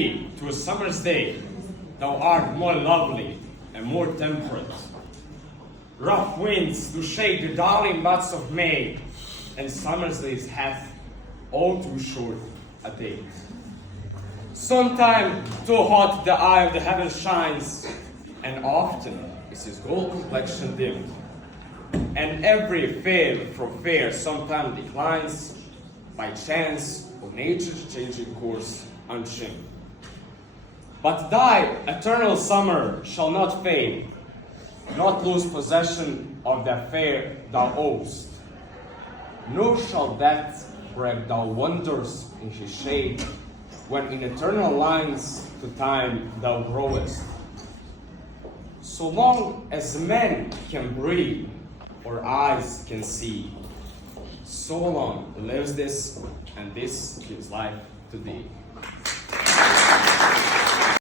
thee to a summer's day, thou art more lovely and more temperate. Rough winds do shake the darling buds of May, and summer's days hath all too short a date. Sometime too hot the eye of the heaven shines, and often is his gold complexion dimmed. And every fair from fair sometime declines, by chance of nature's changing course unshamed. But thy eternal summer shall not fade, not lose possession of that fair thou owest. Nor shall death break thy wonders in his shade, when in eternal lines to time thou growest. So long as men can breathe or eyes can see, so long lives this, and this gives life to thee.